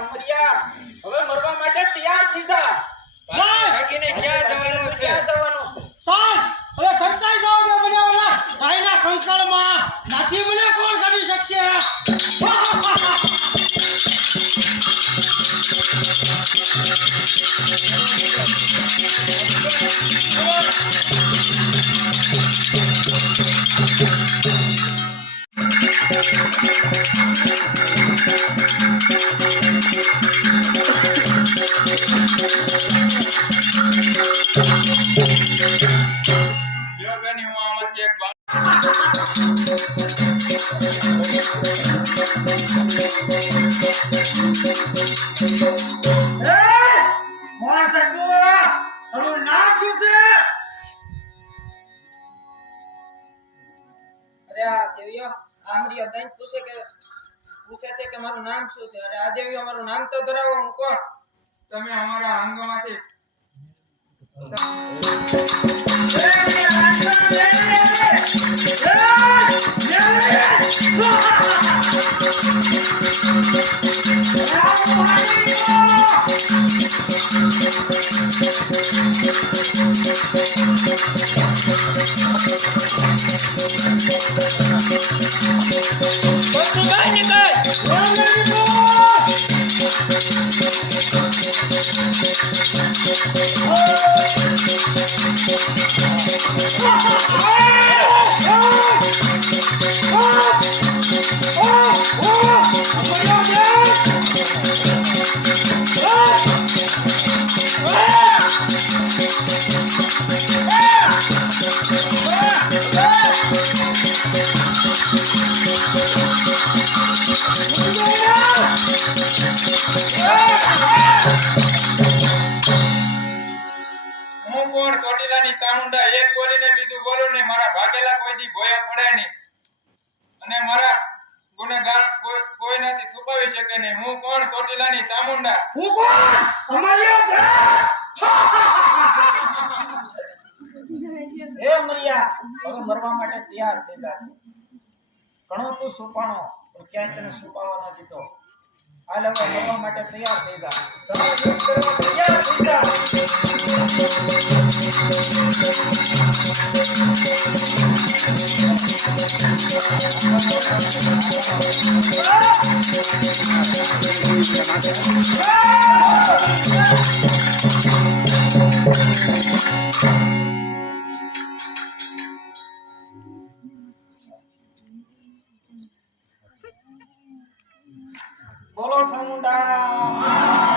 અમરિયા હવે મરવા માટે તૈયાર થઈ જા. ભાગીને ક્યાં જવાનું છે? સાહેબ હવે સંતાઈ જાવ દે મને ઓલા ગાયના કંકાળમાં નાથી મને કોણ કાઢી શકશે? યોગની હું આમાંથી એક મોણ સગુ તારું નામ શું છે? અરે આ દેવીઓ આમરીઓ દઈને પૂછે છે કે મારું નામ શું છે? અરે આ દેવીઓ મારું નામ તો ધરાવો. હું કોણ? તમે અમારા અંગમાંથી હું કોણ? ચોટીલાની ચામુંડા. એક બોલીને બીજું બોલું નહીં. મારા ભાગેલા કોઈ દી ભોયા પડે નહીં અને મારા ગુનેગાર કોઈ નથી છુપાવી શકે નહીં. હું કોણ? ચોટીલાની ચામુંડા. હું કોણ? અમરિયા હે અમરિયા હવે મરવા માટે તૈયાર થઈ જા. ઘણો તું સુપાણો પણ ક્યાંય તને સુપાવા ન દીધો. હાલ હવે મરવા માટે તૈયાર થઈ જા. યુદ્ધ કરવા તૈયાર થઈ જા. બોલો ચામુંડા.